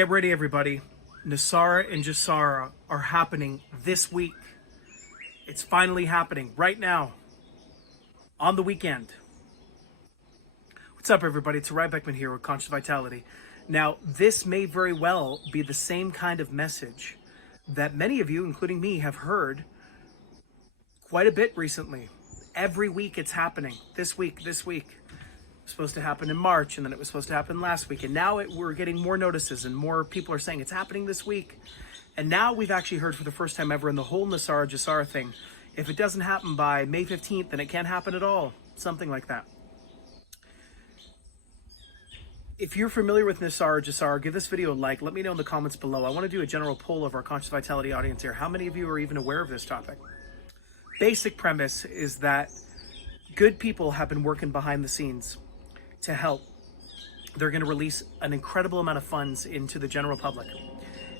Get ready, everybody. NESARA and GESARA are happening this week. It's finally happening right now on the weekend. What's up, everybody? It's Ray Beckman here with Conscious Vitality. Now, this may very well be the same kind of message that many of you, including me, have heard quite a bit recently. Every week it's happening. This week. It was supposed to happen in March, and then it was supposed to happen last week. And now we're getting more notices, and more people are saying it's happening this week. And now we've actually heard for the first time ever in the whole NESARA GESARA thing, if it doesn't happen by May 15th, then it can't happen at all. Something like that. If you're familiar with NESARA GESARA, give this video a like. Let me know in the comments below. I want to do a general poll of our Conscious Vitality audience here. How many of you are even aware of this topic? Basic premise is that good people have been working behind the scenes to help. They're going to release an incredible amount of funds into the general public.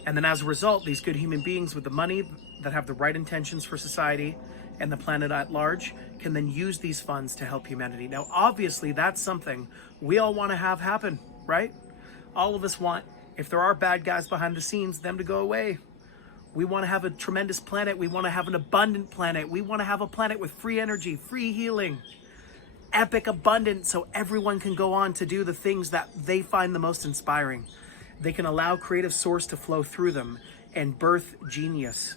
And then as a result, these good human beings with the money that have the right intentions for society and the planet at large can then use these funds to help humanity. Now, obviously, that's something we all want to have happen, right? All of us want, if there are bad guys behind the scenes, them to go away. We want to have a tremendous planet. We want to have an abundant planet. We want to have a planet with free energy, free healing, epic abundance, so everyone can go on to do the things that they find the most inspiring. They can allow creative source to flow through them and birth genius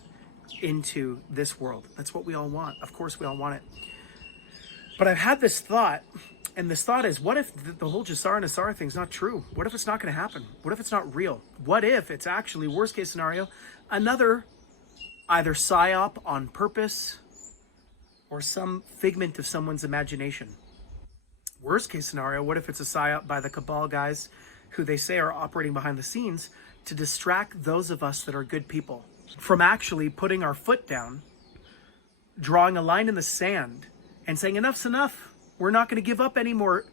into this world. That's what we all want. Of course, we all want it. But I've had this thought, and this thought is, what if the whole GESARA and NESARA thing's not true? What if it's not going to happen? What if it's not real? What if it's actually, worst case scenario, another either psyop on purpose or some figment of someone's imagination? Worst case scenario, what if it's a psyop by the cabal guys who they say are operating behind the scenes to distract those of us that are good people from actually putting our foot down, drawing a line in the sand and saying enough's enough. We're not going to give up any more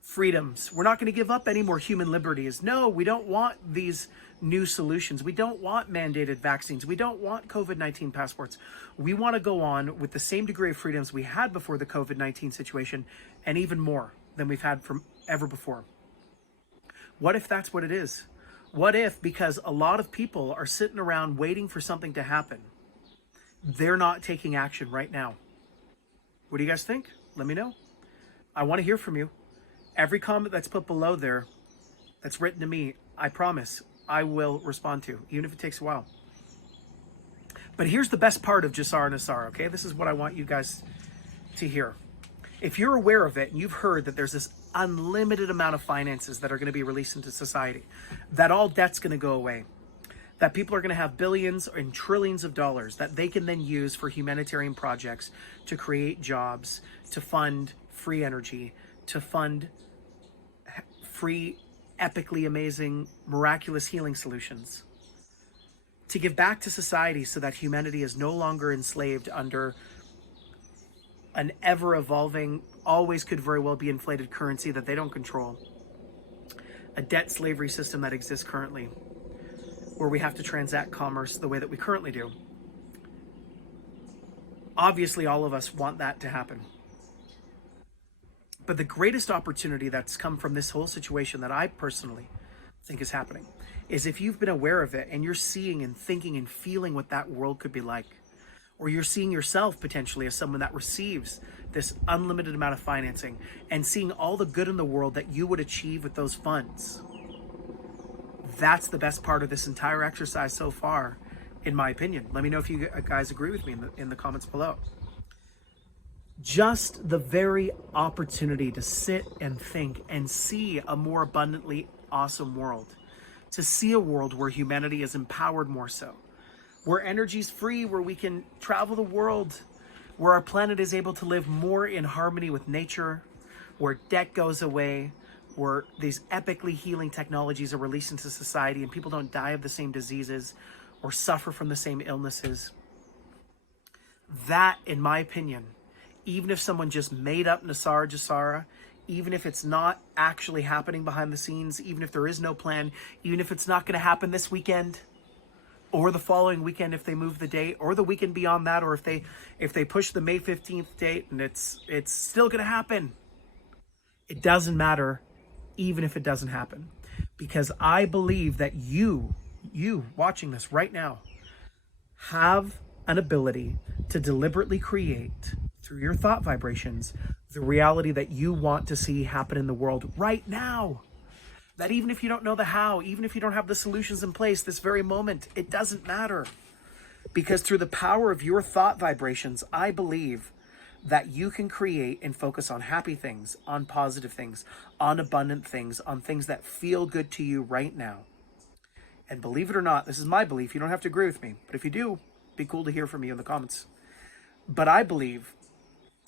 freedoms. We're not going to give up any more human liberties. No, we don't want these new solutions. We don't want mandated vaccines. We don't want COVID-19 passports. We want to go on with the same degree of freedoms we had before the COVID-19 situation, and even more than we've had from ever before. What if that's what it is? What if, because a lot of people are sitting around waiting for something to happen, they're not taking action right now? What do you guys think? Let me know. I want to hear from you. Every comment that's put below there, that's written to me, I promise I will respond to, even if it takes a while. But here's the best part of GESARA and NESARA, okay? This is what I want you guys to hear. If you're aware of it and you've heard that there's this unlimited amount of finances that are going to be released into society, that all debt's going to go away, that people are going to have billions and trillions of dollars that they can then use for humanitarian projects to create jobs, to fund free energy, to fund free, epically amazing, miraculous healing solutions, to give back to society so that humanity is no longer enslaved under an ever-evolving, always could very well be inflated currency that they don't control, a debt slavery system that exists currently, where we have to transact commerce the way that we currently do. Obviously, all of us want that to happen. But the greatest opportunity that's come from this whole situation that I personally think is happening is if you've been aware of it and you're seeing and thinking and feeling what that world could be like, or you're seeing yourself potentially as someone that receives this unlimited amount of financing and seeing all the good in the world that you would achieve with those funds. That's the best part of this entire exercise so far, in my opinion. Let me know if you guys agree with me in the comments below. Just the very opportunity to sit and think and see a more abundantly awesome world, to see a world where humanity is empowered more so, where energy's free, where we can travel the world, where our planet is able to live more in harmony with nature, where debt goes away, where these epically healing technologies are released into society and people don't die of the same diseases or suffer from the same illnesses. That, in my opinion, even if someone just made up NESARA GESARA, even if it's not actually happening behind the scenes, even if there is no plan, even if it's not going to happen this weekend or the following weekend if they move the date, or the weekend beyond that, or if they push the May 15th date and it's still going to happen, it doesn't matter even if it doesn't happen. because I believe that you watching this right now, have an ability to deliberately create through your thought vibrations the reality that you want to see happen in the world right now. That even if you don't know the how, even if you don't have the solutions in place this very moment, it doesn't matter. Because through the power of your thought vibrations, I believe that you can create and focus on happy things, on positive things, on abundant things, on things that feel good to you right now. And believe it or not, this is my belief. You don't have to agree with me, but if you do, it'd be cool to hear from you in the comments. But I believe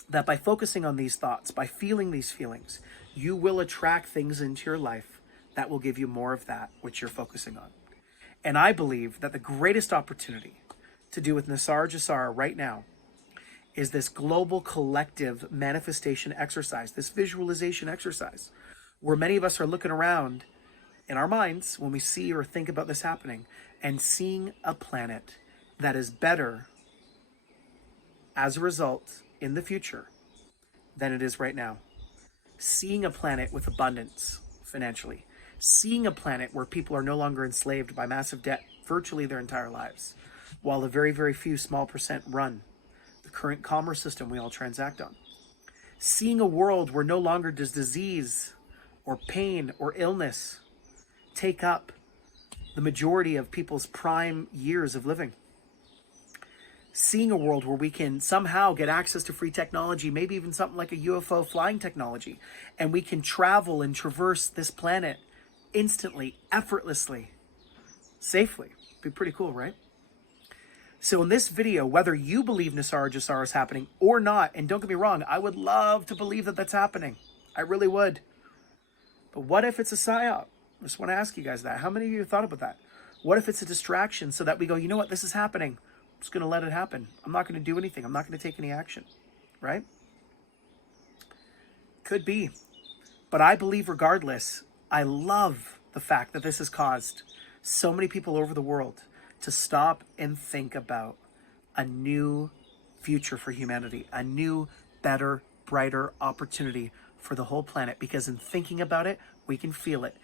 that by focusing on these thoughts, by feeling these feelings, you will attract things into your life that will give you more of that which you're focusing on. And I believe that the greatest opportunity to do with NESARA GESARA right now is this global collective manifestation exercise, this visualization exercise, where many of us are looking around in our minds when we see or think about this happening and seeing a planet that is better as a result in the future than it is right now. Seeing a planet with abundance financially. Seeing a planet where people are no longer enslaved by massive debt virtually their entire lives, while a very, very few small percent run the current commerce system we all transact on. Seeing a world where no longer does disease or pain or illness take up the majority of people's prime years of living. Seeing a world where we can somehow get access to free technology, maybe even something like a UFO flying technology, and we can travel and traverse this planet instantly, effortlessly, safely. Be pretty cool, right? So in this video, whether you believe NESARA GESARA is happening or not, and don't get me wrong, I would love to believe that that's happening. I really would. But what if it's a psyop? I just want to ask you guys that. How many of you have thought about that? What if it's a distraction so that we go, you know what, this is happening. I'm just going to let it happen. I'm not going to do anything. I'm not going to take any action, right? Could be. But I believe regardless, I love the fact that this has caused so many people over the world to stop and think about a new future for humanity, a new, better, brighter opportunity for the whole planet. Because in thinking about it, we can feel it.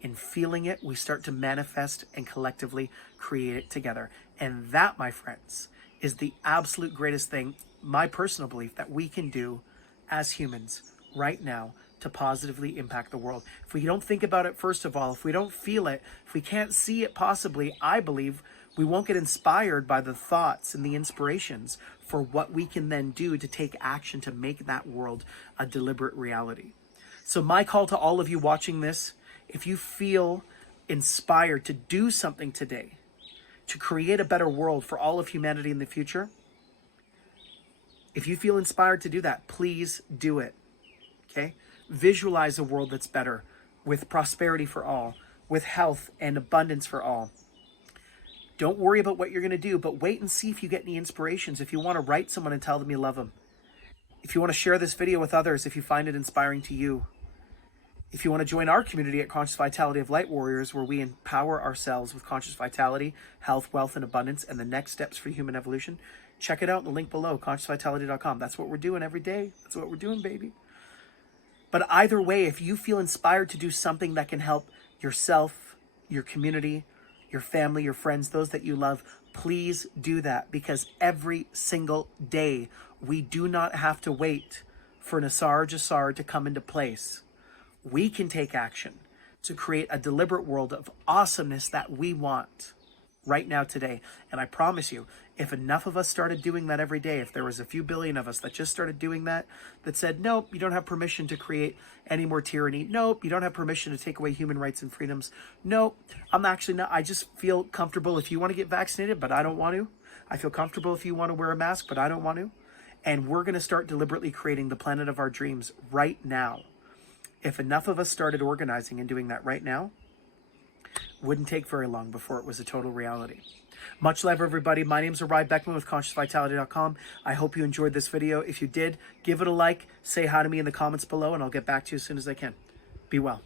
In feeling it, we start to manifest and collectively create it together. And that, my friends, is the absolute greatest thing, my personal belief, that we can do as humans right now to positively impact the world. If we don't think about it, first of all, if we don't feel it, if we can't see it possibly, I believe we won't get inspired by the thoughts and the inspirations for what we can then do to take action to make that world a deliberate reality. So my call to all of you watching this, if you feel inspired to do something today to create a better world for all of humanity in the future, if you feel inspired to do that, please do it, okay? Visualize a world that's better, with prosperity for all, with health and abundance for all. Don't worry about what you're going to do, but wait and see if you get any inspirations. If you want to write someone and tell them you love them. If you want to share this video with others, if you find it inspiring to you. If you want to join our community at Conscious Vitality of Light Warriors, where we empower ourselves with conscious vitality, health, wealth, and abundance, and the next steps for human evolution, check it out in the link below, consciousvitality.com. That's what we're doing every day. That's what we're doing, baby. But either way, if you feel inspired to do something that can help yourself, your community, your family, your friends, those that you love, please do that, because every single day we do not have to wait for NESARA GESARA to come into place. We can take action to create a deliberate world of awesomeness that we want right now today. And I promise you, if enough of us started doing that every day, if there was a few billion of us that just started doing that, that said, nope, you don't have permission to create any more tyranny. Nope, you don't have permission to take away human rights and freedoms. Nope, I'm actually not. I just feel comfortable if you want to get vaccinated, but I don't want to. I feel comfortable if you want to wear a mask, but I don't want to. And we're going to start deliberately creating the planet of our dreams right now. If enough of us started organizing and doing that right now, wouldn't take very long before it was a total reality. Much love, everybody. My name's Arai Beckman with ConsciousVitality.com. I hope you enjoyed this video. If you did, give it a like, say hi to me in the comments below, and I'll get back to you as soon as I can. Be well.